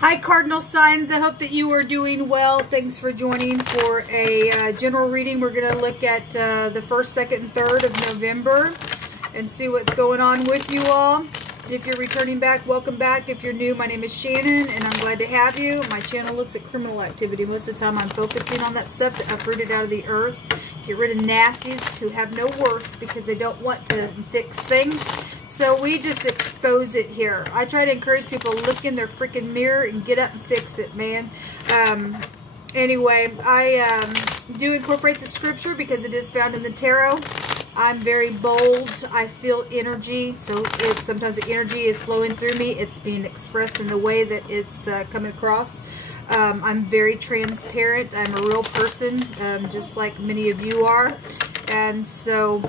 Hi Cardinal signs, I hope that you are doing well. Thanks for joining for a general reading. We're going to look at the 1st, 2nd, and 3rd of November and see what's going on with you all. If you're returning back, welcome back. If you're new, my name is Shannon and I'm glad to have you. My channel looks at criminal activity. Most of the time I'm focusing on that stuff to uproot it out of the earth. Get rid of nasties who have no worth because they don't want to fix things. So we just expose it here. I try to encourage people to look in their freaking mirror and get up and fix it, man. Anyway, I do incorporate the scripture because it is found in the tarot. I'm very bold. I feel energy. So sometimes the energy is flowing through me. It's being expressed in the way that it's coming across. I'm very transparent. I'm a real person, just like many of you are. And so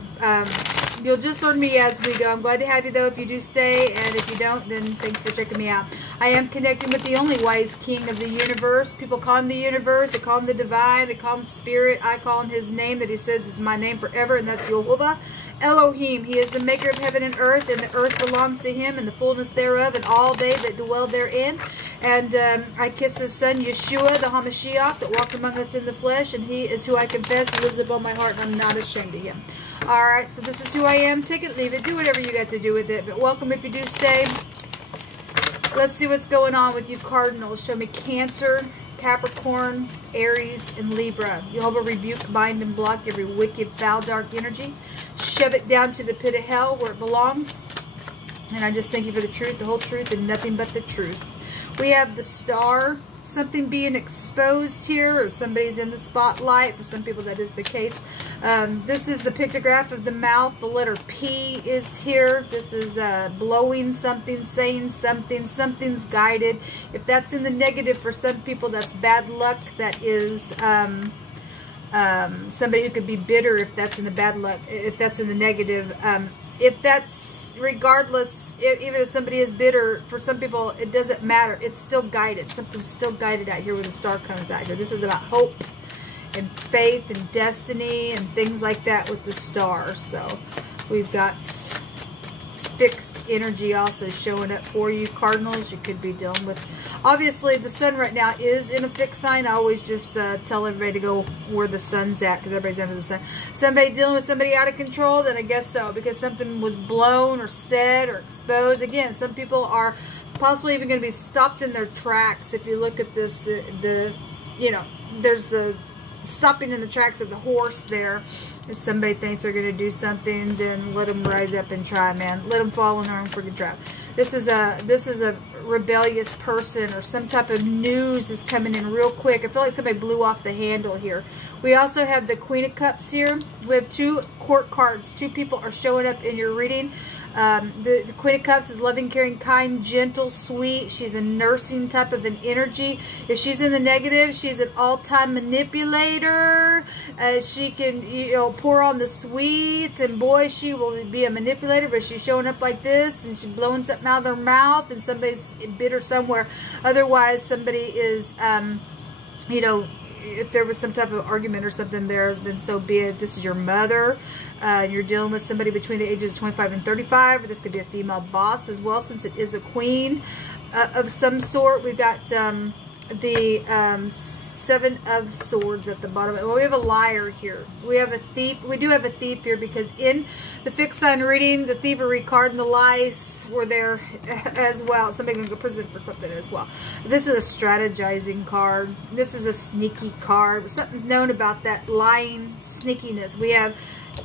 you'll just learn me as we go. I'm glad to have you, though, if you do stay. And if you don't, then thanks for checking me out. I am connecting with the only wise king of the universe. People call him the universe. They call him the divine. They call him spirit. I call him his name that he says is my name forever, and that's Jehovah. Elohim. He is the maker of heaven and earth, and the earth belongs to him and the fullness thereof and all they that dwell therein. And I kiss his son, Yeshua, the Hamashiach, that walked among us in the flesh, and he is who I confess. He lives upon my heart, and I'm not ashamed of him. Alright, so this is who I am. Take it, leave it, do whatever you got to do with it. But welcome if you do stay. Let's see what's going on with you Cardinals. Show me Cancer, Capricorn, Aries, and Libra. Jehovah rebuke, bind, and block every wicked, foul, dark energy. Shove it down to the pit of hell where it belongs. And I just thank you for the truth, the whole truth, and nothing but the truth. We have the Star, something being exposed here, or somebody's in the spotlight. For some people that is the case. This is the pictograph of the mouth. The letter P is here. This is blowing something, saying something. Something's guided. If that's in the negative for some people, that's bad luck. That is somebody who could be bitter if that's in the bad luck, if that's in the negative. If that's, regardless, even if somebody is bitter, for some people, it doesn't matter. It's still guided. Something's still guided out here when the star comes out here. This is about hope and faith and destiny and things like that with the star. So we've got fixed energy also showing up for you Cardinals. You could be dealing with, obviously the sun right now is in a fixed sign. I always just tell everybody to go where the sun's at because everybody's under the sun. Somebody dealing with somebody out of control, then I guess so, because something was blown or said or exposed. Again, some people are possibly even going to be stopped in their tracks. If you look at this, you know, there's the stopping in the tracks of the horse there. If somebody thinks they're going to do something, then let them rise up and try, man. Let them fall in their own freaking trap. This is a rebellious person, or some type of news is coming in real quick. I feel like somebody blew off the handle here. We also have the Queen of Cups here. We have 2 court cards. 2 people are showing up in your reading. The Queen of Cups is loving, caring, kind, gentle, sweet. She's a nursing type of an energy. If she's in the negative, she's an all-time manipulator. She can, you know, pour on the sweets, and boy, she will be a manipulator. But she's showing up like this, and she's blowing something out of their mouth, and somebody's bitter somewhere. Otherwise, somebody is, you know, if there was some type of argument or something there, then so be it. This is your mother. You're dealing with somebody between the ages of 25 and 35. Or this could be a female boss as well, since it is a queen of some sort. We've got the 7 of Swords at the bottom. Well, we have a liar here. We have a thief. We do have a thief here because in the fixed sign reading, the thievery card and the lies were there as well. Somebody can go to prison for something as well. This is a strategizing card. This is a sneaky card. Something's known about that lying sneakiness. We have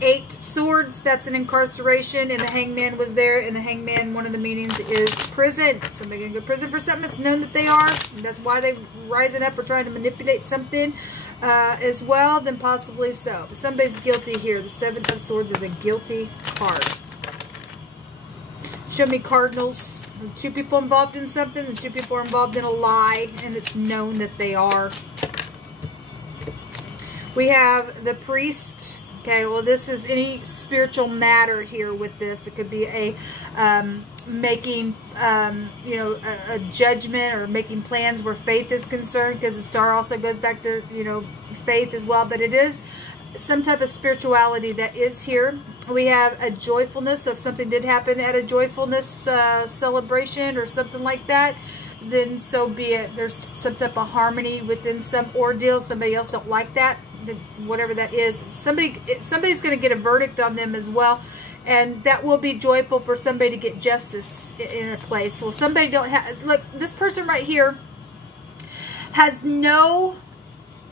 8 swords. That's an incarceration, and the hangman was there, and the hangman, one of the meanings is prison. Somebody can go to prison for something that's known that they are. That's why they're rising up or trying to manipulate something as well, then possibly so. Somebody's guilty here. The 7 of Swords is a guilty card. Show me Cardinals. 2 people involved in something, and 2 people are involved in a lie, and it's known that they are. We have the Priest. Okay, well, this is any spiritual matter here with this. It could be a making, you know, a judgment or making plans where faith is concerned, because the star also goes back to, you know, faith as well. But it is some type of spirituality that is here. We have a joyfulness. So if something did happen at a joyfulness celebration or something like that, then so be it. There's some type of harmony within some ordeal. Somebody else don't like that, whatever that is. Somebody's going to get a verdict on them as well, and that will be joyful for somebody to get justice in a place. Well, somebody don't have, look, this person right here has no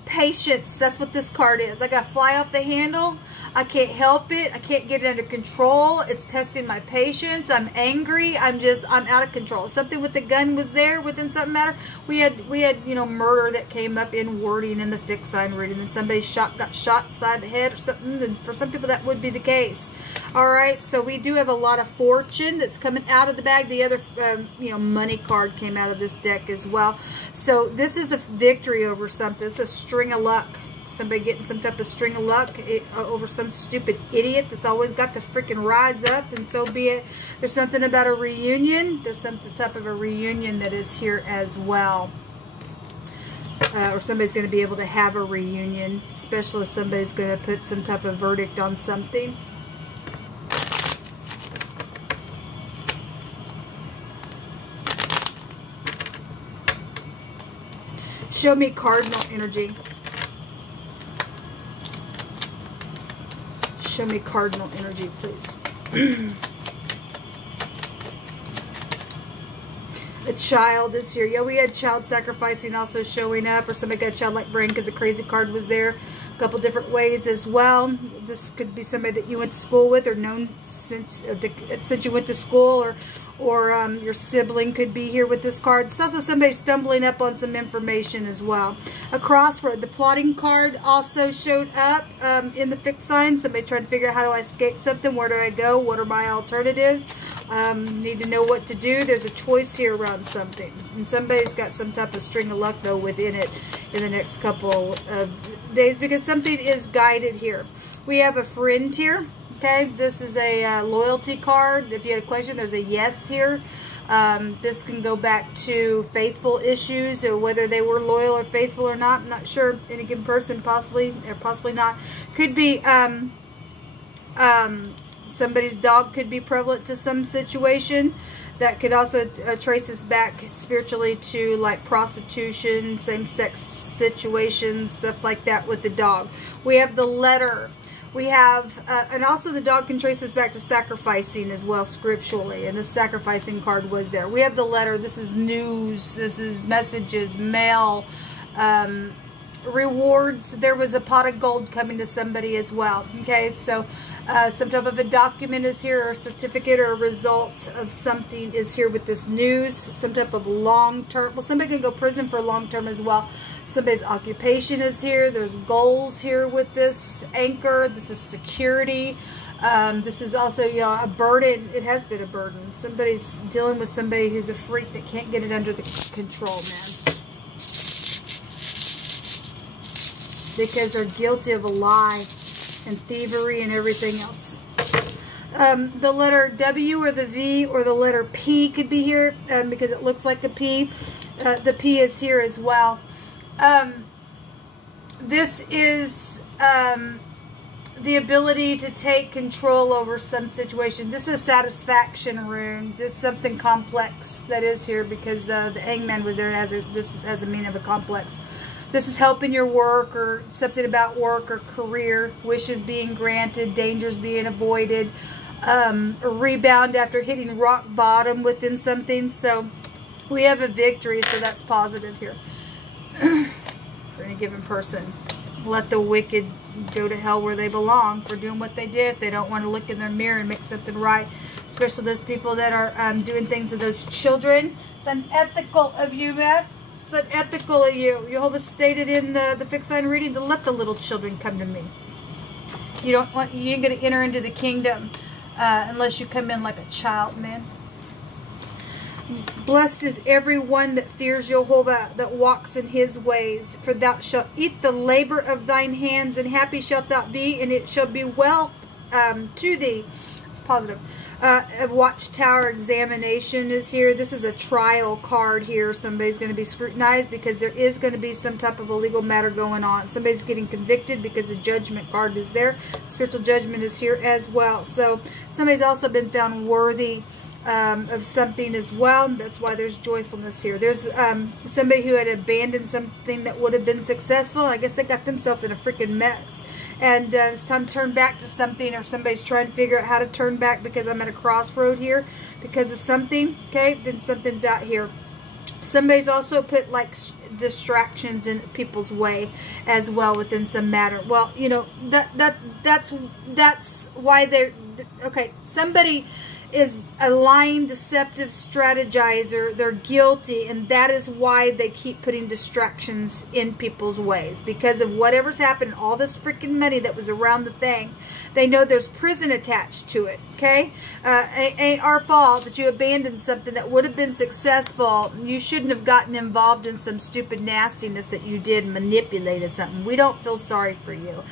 patience. That's what this card is. I got fly off the handle. I can't help it. I can't get it under control. It's testing my patience. I'm angry. I'm out of control. Something with the gun was there within something matter. We had, you know, murder that came up in wording in the fixed sign reading. And somebody got shot side the head or something. And for some people that would be the case. All right. So we do have a lot of fortune that's coming out of the bag. The other, you know, money card came out of this deck as well. So this is a victory over something. It's a string of luck. Somebody getting some type of string of luck over some stupid idiot that's always got to freaking rise up, and so be it. There's something about a reunion. There's some type of a reunion that is here as well. Or somebody's going to be able to have a reunion, especially if somebody's going to put some type of verdict on something. Show me cardinal energy. Show me cardinal energy, please. A child is here. Yeah, we had child sacrificing also showing up, or somebody got a childlike brain because a crazy card was there. A couple different ways as well. This could be somebody that you went to school with or known since you went to school, or your sibling could be here with this card. It's also somebody stumbling up on some information as well. A crossroad. The plotting card also showed up in the fixed sign. Somebody trying to figure out how do I escape something? Where do I go? What are my alternatives? Need to know what to do. There's a choice here around something. And somebody's got some type of string of luck, though, within it in the next couple of days, because something is guided here. We have a friend here. Okay, this is a loyalty card. If you had a question, there's a yes here. This can go back to faithful issues, or whether they were loyal or faithful or not. I'm not sure. Any given person, possibly or possibly not. Could be somebody's dog could be prevalent to some situation. That could also trace us back spiritually to like prostitution, same-sex situations, stuff like that with the dog. We have the letter. We have, and also the dog can trace us back to sacrificing as well scripturally, and the sacrificing card was there. We have the letter. This is news. This is messages, mail, rewards. There was a pot of gold coming to somebody as well. Okay, so some type of a document is here, or a certificate or a result of something is here with this news. Some type of long-term. Well, somebody can go prison for long-term as well. Somebody's occupation is here. There's goals here with this anchor. This is security. This is also, you know, a burden. It has been a burden. Somebody's dealing with somebody who's a freak that can't get it under the control, man. Because they're guilty of a lie and thievery and everything else. The letter W or the V or the letter P could be here because it looks like a P. The P is here as well. This is the ability to take control over some situation. This is a satisfaction rune. This is something complex that is here because the hangman was there. This has a meaning of a complex. This is helping your work, or something about work or career, wishes being granted, dangers being avoided, a rebound after hitting rock bottom within something. So we have a victory, so that's positive here. For any given person. Let the wicked go to hell where they belong for doing what they did. If they don't want to look in their mirror and make something right, especially those people that are doing things to those children. It's unethical of you, man. It's unethical of you. Jehovah stated in the fixed sign reading to let the little children come to me. You ain't going to enter into the kingdom unless you come in like a child, man. Blessed is everyone that fears Jehovah, that walks in his ways. For thou shalt eat the labor of thine hands, and happy shalt thou be, and it shall be well to thee. It's positive. A watchtower examination is here. This is a trial card here. Somebody's going to be scrutinized because there is going to be some type of a legal matter going on. Somebody's getting convicted because the judgment card is there. Spiritual judgment is here as well. So somebody's also been found worthy of something as well. That's why there's joyfulness here. There's somebody who had abandoned something that would have been successful. I guess they got themselves in a freaking mess. And it's time to turn back to something, or somebody's trying to figure out how to turn back because I'm at a crossroad here because of something. Okay, then something's out here. Somebody's also put like distractions in people's way as well within some matter. Well, you know, that's why they're okay. Somebody is a lying, deceptive strategizer. They're guilty, and that is why they keep putting distractions in people's ways, because of whatever's happened, all this freaking money that was around the thing. They know there's prison attached to it, okay? It ain't our fault that you abandoned something that would have been successful. You shouldn't have gotten involved in some stupid nastiness that you did, manipulated something. We don't feel sorry for you.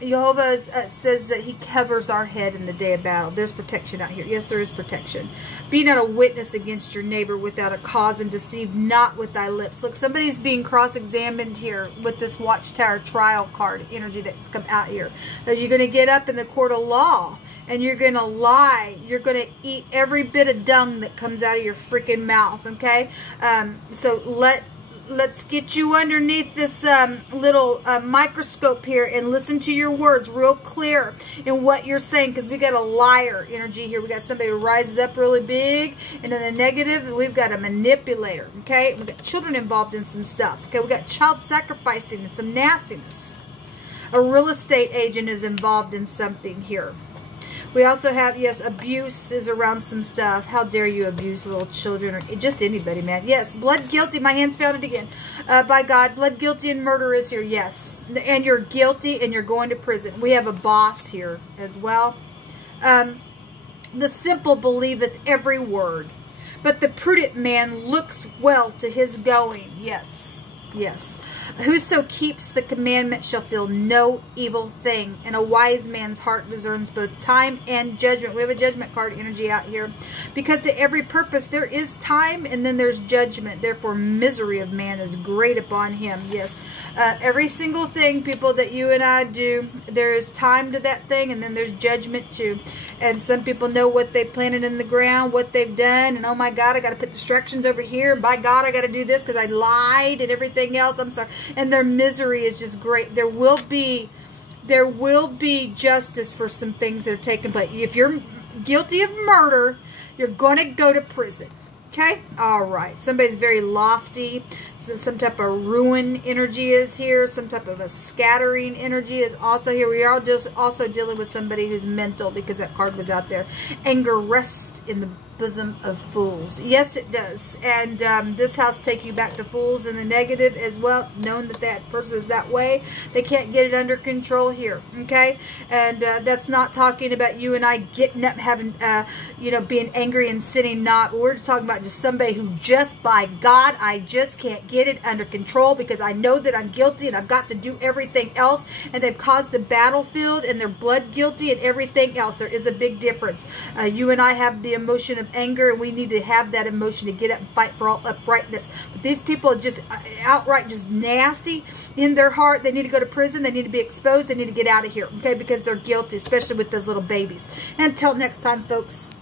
Jehovah says that he covers our head in the day of battle. There's protection out here. Yes, there is protection. Be not a witness against your neighbor without a cause, and deceive not with thy lips. Look, somebody's being cross-examined here with this Watchtower trial card energy that's come out here. That you're going to get up in the court of law, and you're going to lie. You're going to eat every bit of dung that comes out of your freaking mouth, okay? So let's get you underneath this little microscope here and listen to your words real clear in what you're saying, because we got a liar energy here. We got somebody who rises up really big, and in the negative, we've got a manipulator, okay? We got children involved in some stuff, okay? We got child sacrificing and some nastiness. A real estate agent is involved in something here. We also have, yes, abuse is around some stuff. How dare you abuse little children or just anybody, man. Yes, blood guilty. My hands found it again. By God, blood guilty and murder is here. Yes, and you're guilty and you're going to prison. We have a boss here as well. The simple believeth every word, but the prudent man looks well to his going. Yes, yes. Whoso keeps the commandment shall feel no evil thing, and a wise man's heart discerns both time and judgment. We have a judgment card energy out here, because to every purpose there is time, and then there's judgment. Therefore misery of man is great upon him. Yes, every single thing, people, that you and I do, there is time to that thing, and then there's judgment too. And some people know what they planted in the ground, what they've done, and oh my God, I got to put distractions over here. By God, I got to do this because I lied and everything else. I'm sorry. And their misery is just great. There will be justice for some things that have taken place. If you're guilty of murder, you're going to go to prison. Okay? All right. Somebody's very lofty. Some type of ruin energy is here. Some type of a scattering energy is also here. We are just also dealing with somebody who's mental, because that card was out there. Anger rests in the bosom of fools. Yes, it does. And this house take you back to fools in the negative as well. It's known that that person is that way. They can't get it under control here. Okay? And that's not talking about you and I getting up, having, you know, being angry and sitting not. But we're just talking about just somebody who just, by God, I just can't get it under control because I know that I'm guilty and I've got to do everything else. And they've caused a battlefield and they're blood guilty and everything else. There is a big difference. You and I have the emotion of anger, and we need to have that emotion to get up and fight for all uprightness. But these people are just outright just nasty in their heart. They need to go to prison. They need to be exposed. They need to get out of here, okay, because they're guilty, especially with those little babies. And until next time, folks.